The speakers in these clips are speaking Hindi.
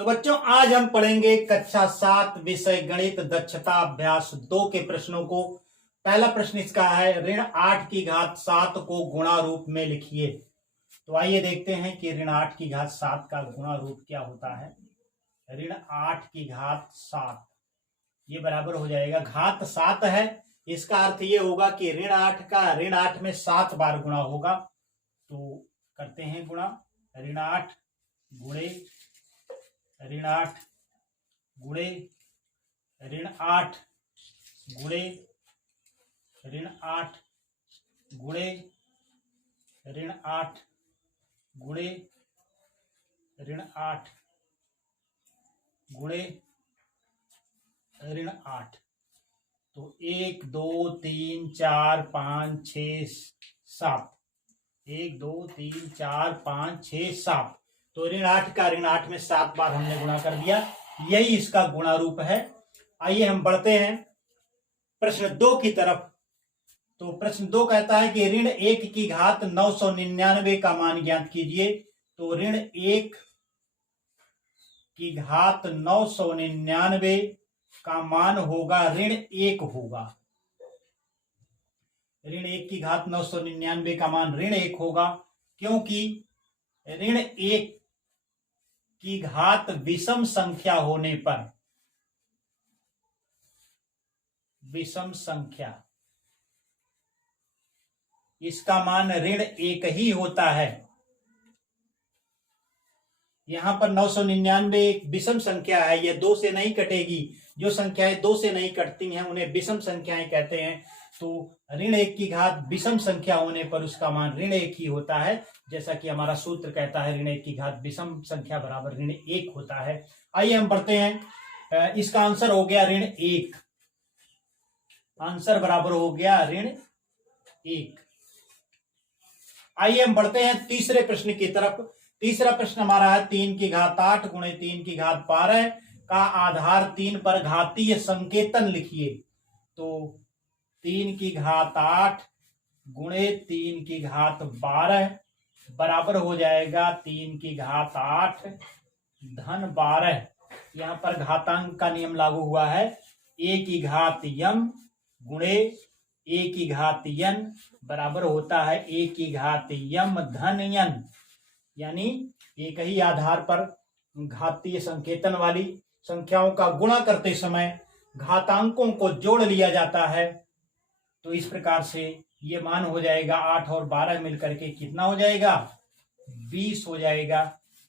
तो बच्चों आज हम पढ़ेंगे कक्षा 7 विषय गणित दक्षता अभ्यास 2 के प्रश्नों को। पहला प्रश्न इसका है ऋण 8 की घात 7 को गुणा रूप में लिखिए। तो आइए देखते हैं कि ऋण 8 की घात 7 का गुणा रूप क्या होता है। ऋण 8 की घात 7 ये बराबर हो जाएगा, घात 7 है, इसका अर्थ ये होगा कि ऋण 8 का ऋण 8 में 7 बार गुणा होगा। तो करते हैं गुणा, ऋण 8 गुणे ऋण 8 गुणे ऋण 8 गुणे ऋण 8 गुणे ऋण 8 गुणे ऋण 8 गुणे ऋण 8। तो 1 2 3 4 5 6 7, 1 2 3 4 5 6 7। तो ऋण 8 का ऋण 8 में 7 बार हमने गुणा कर दिया, यही इसका गुणा रूप है। आइए हम बढ़ते हैं प्रश्न 2 की तरफ। तो प्रश्न 2 कहता है कि ऋण 1 की घात 999 का मान ज्ञात कीजिए। तो ऋण 1 की घात 999 का मान होगा ऋण 1 होगा। ऋण 1 की घात 999 का मान ऋण 1 होगा, क्योंकि ऋण 1 की घात विषम संख्या होने पर, विषम संख्या, इसका मान ऋण 1 ही होता है। यहां पर 999 एक विषम संख्या है, यह 2 से नहीं कटेगी। जो संख्याएं 2 से नहीं कटती हैं उन्हें विषम संख्याएं कहते हैं। तो ऋण 1 की घात विषम संख्या होने पर उसका मान ऋण 1 ही होता है, जैसा कि हमारा सूत्र कहता है ऋण 1 की घात विषम संख्या बराबर ऋण 1 होता है। आइए हम बढ़ते हैं, इसका आंसर हो गया ऋण 1, आंसर बराबर हो गया ऋण 1। आइए हम बढ़ते हैं तीसरे प्रश्न की तरफ। तीसरा प्रश्न हमारा है 3 की घात 8 गुणे 3 की घात 12 का आधार 3 पर घातीय संकेतन लिखिए। तो 3 की घात 8 गुणे 3 की घात 12 बराबर हो जाएगा 3 की घात 8 धन 12। यहां पर घातांक का नियम लागू हुआ है, a की घात m गुणे a की घात n बराबर होता है a की घात m धन n। यानी एक ही आधार पर घातीय संकेतन वाली संख्याओं का गुणा करते समय घातांकों को जोड़ लिया जाता है। तो इस प्रकार से ये मान हो जाएगा 8 और 12 मिलकर के कितना हो जाएगा, 20 हो जाएगा।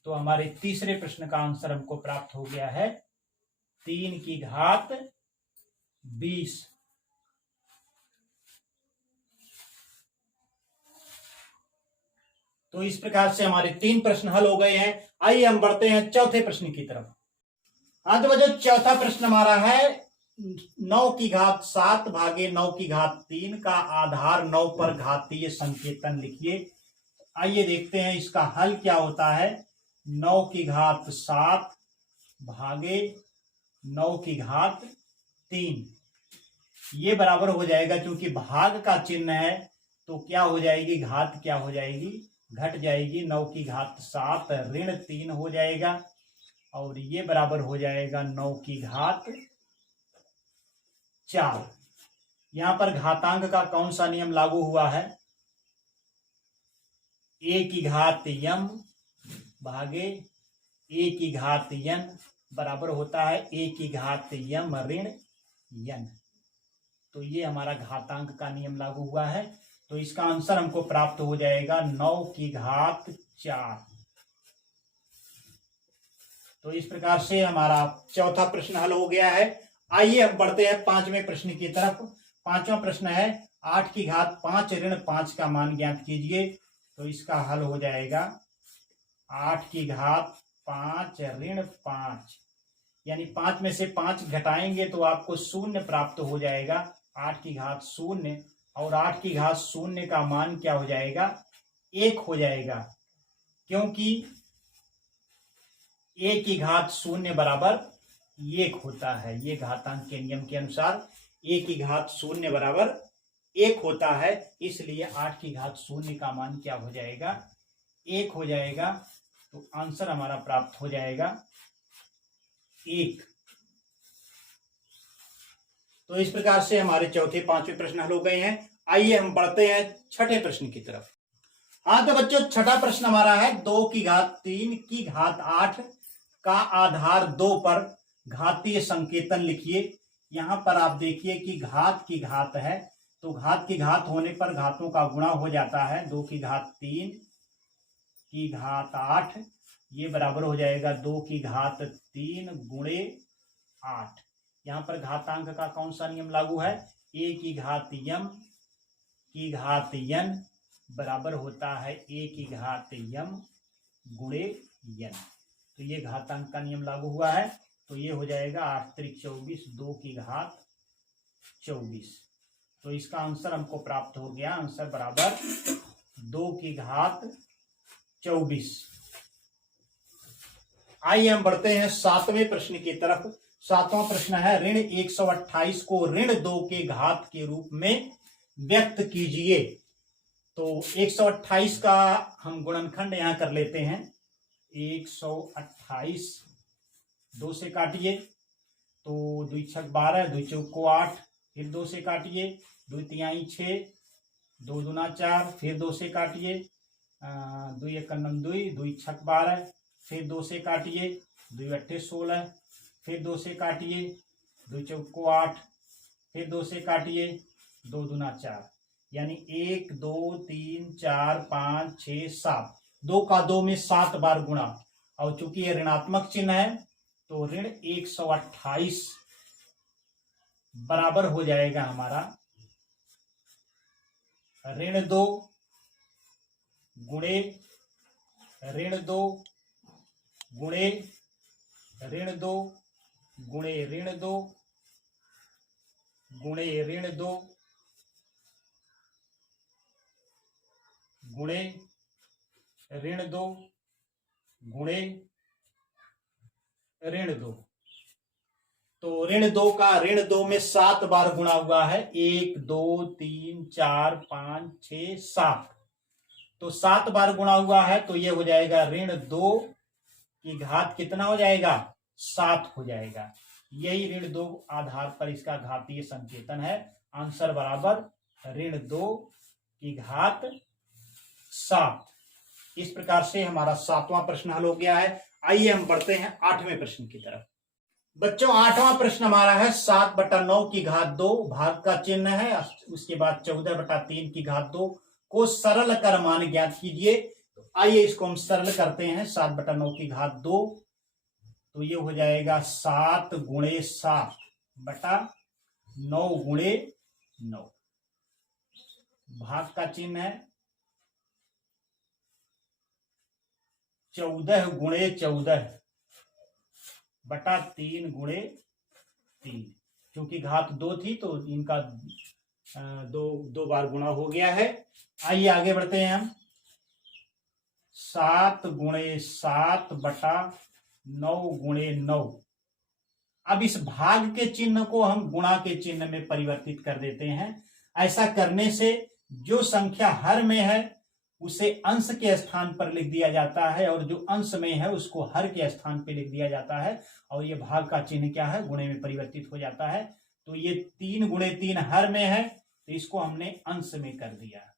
तो हमारे तीसरे प्रश्न का आंसर हमको प्राप्त हो गया है 3 की घात 20। तो इस प्रकार से हमारे 3 प्रश्न हल हो गए हैं। आइए हम बढ़ते हैं चौथे प्रश्न की तरफ। हाँ तो बच्चों चौथा प्रश्न हमारा है 9 की घात 7 भागे 9 की घात 3 का आधार 9 पर घातीय संकेतन लिखिए। आइए देखते हैं इसका हल क्या होता है। 9 की घात 7 भागे 9 की घात 3 ये बराबर हो जाएगा, क्योंकि भाग का चिन्ह है तो क्या हो जाएगी, घात क्या हो जाएगी, घट जाएगी। 9 की घात 7 ऋण 3 हो जाएगा और ये बराबर हो जाएगा 9 की घात 4। यहां पर घातांक का कौन सा नियम लागू हुआ है, a की घात m भागे a की घात n बराबर होता है a की घात m ऋण n। तो ये हमारा घातांक का नियम लागू हुआ है। तो इसका आंसर हमको प्राप्त हो जाएगा 9 की घात 4। तो इस प्रकार से हमारा चौथा प्रश्न हल हो गया है। आइए हम बढ़ते हैं पांचवें प्रश्न की तरफ। पांचवा प्रश्न है 8 की घात 5 ऋण 5 का मान ज्ञात कीजिए। तो इसका हल हो जाएगा 8 की घात 5 ऋण 5, यानी 5 में से 5 घटाएंगे तो आपको 0 प्राप्त हो जाएगा। 8 की घात 0 और 8 की घात 0 का मान क्या हो जाएगा, 1 हो जाएगा, क्योंकि a की घात 0 बराबर 1 होता है। ये घातांक के नियम के अनुसार a की घात 0 बराबर 1 होता है, इसलिए 8 की घात 0 का मान क्या हो जाएगा, 1 हो जाएगा। तो आंसर हमारा प्राप्त हो जाएगा 1। तो इस प्रकार से हमारे चौथे पांचवें प्रश्न हल हो गए हैं। आइए हम बढ़ते हैं छठे प्रश्न की तरफ। हाँ तो बच्चों, छठा प्रश्न हमारा है 2 की घात 3 की घात 8 का आधार 2 पर घातीय संकेतन लिखिए। यहां पर आप देखिए कि घात की घात है, तो घात की घात होने पर घातों का गुणा हो जाता है। 2 की घात 3 की घात 8 ये बराबर हो जाएगा 2 की घात 3 गुणे 8। यहां पर घातांक का कौन सा नियम लागू है? a की घात m की घात n बराबर होता है a की घात m गुणे n। तो ये घातांक का नियम लागू हुआ है, तो ये हो जाएगा 8 त्रिक 24, 2 की घात 24। तो इसका आंसर हमको प्राप्त हो गया, आंसर बराबर 2 की घात 24। आइए हम बढ़ते हैं सातवें प्रश्न की तरफ। सातवां प्रश्न है ऋण 128 को ऋण 2 के घात के रूप में व्यक्त कीजिए। तो 128 का हम गुणनखंड यहां कर लेते हैं। 128 2 से काटिए तो 2 छक 12, 2 चौक 8, फिर 2 से काटिए, 2 तिहाई 6, 2 दूना 4, फिर 2 से काटिए, 2 एक 2, 2 छक 12, फिर 2 से काटिए, 2 अट्ठे 16, फिर 2 से काटिए, 2 चौक 8, फिर 2 से काटिए, 2 दूना 4, यानी 1 2 3 4 5 6 7, 2 का 2 में 7 बार गुणा। और चूंकि यह ऋणात्मक चिन्ह है तो ऋण 128 बराबर हो जाएगा हमारा ऋण 2 गुणे ऋण 2 गुणे ऋण 2 गुणे ऋण 2 गुणे ऋण 2 गुणे ऋण 2 गुणे ऋण 2। तो ऋण 2 का ऋण 2 में 7 बार गुणा हुआ है। 1 2 3 4 5 6 7, तो 7 बार गुणा हुआ है, तो ये हो जाएगा ऋण 2 की घात कितना हो जाएगा? 7 हो जाएगा। यही ऋण 2 आधार पर इसका घातीय संकेतन है। आंसर बराबर ऋण 2 की घात 7। इस प्रकार से हमारा सातवां प्रश्न हल हो गया है। आइए हम बढ़ते हैं आठवें प्रश्न की तरफ। बच्चों, आठवां प्रश्न हमारा है 7/9 की घात 2 भाग का चिन्ह है, उसके बाद 14/3 की घात 2 को सरल कर मान ज्ञात कीजिए। तो आइए इसको हम सरल करते हैं। 7/9 की घात 2, तो ये हो जाएगा 7 गुणे 7 बटा 9 गुणे 9। भाग का चिन्ह है 14 गुणे 14 बटा 3 गुणे 3। क्योंकि घात 2 थी तो इनका दो बार गुणा हो गया है। आइए आगे बढ़ते हैं हम। 7 गुणे 7 बटा 9 गुणे 9। अब इस भाग के चिन्ह को हम गुणा के चिन्ह में परिवर्तित कर देते हैं। ऐसा करने से जो संख्या हर में है उसे अंश के स्थान पर लिख दिया जाता है, और जो अंश में है उसको हर के स्थान पर लिख दिया जाता है। और ये भाग का चिन्ह क्या है? गुणे में परिवर्तित हो जाता है। तो ये 3 गुणे 3 हर में है, तो इसको हमने अंश में कर दिया।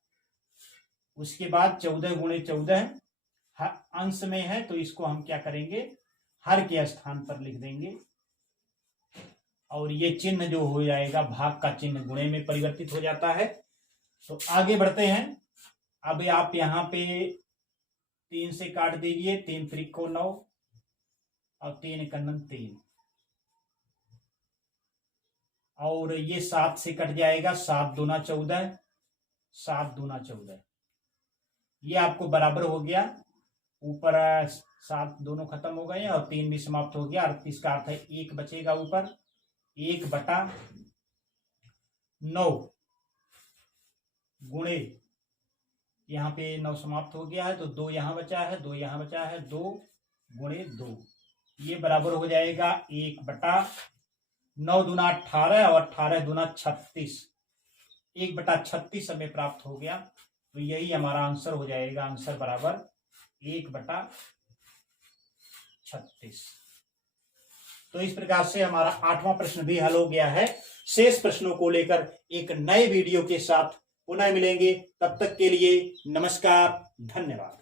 उसके बाद 14 गुणे 14 अंश में है, तो इसको हम क्या करेंगे? हर के स्थान पर लिख देंगे। और ये चिन्ह जो हो जाएगा भाग का चिन्ह गुणे में परिवर्तित हो जाता है। तो आगे बढ़ते हैं। अब आप यहां पे 3 से काट दीजिए, 3 त्रिक को 9 और 3 एकन्नन 3, और ये 7 से कट जाएगा। 7 दूना 14, 7 दूना 14, ये आपको बराबर हो गया। ऊपर 7 दोनों खत्म हो गए और 3 भी समाप्त हो गया। इसका अर्थ है 1 बचेगा ऊपर, 1/9 गुणे, यहाँ पे 9 समाप्त हो गया है तो 2 यहां बचा है, 2 यहां बचा है, 2 गुणे 2, ये बराबर हो जाएगा 1/9 दूना 18 और 18 दूना 36, 1/36 हमें प्राप्त हो गया। तो यही हमारा आंसर हो जाएगा। आंसर बराबर 1/36। तो इस प्रकार से हमारा 8वां प्रश्न भी हल हो गया है। शेष प्रश्नों को लेकर एक नए वीडियो के साथ पुनः मिलेंगे। तब तक के लिए नमस्कार, धन्यवाद।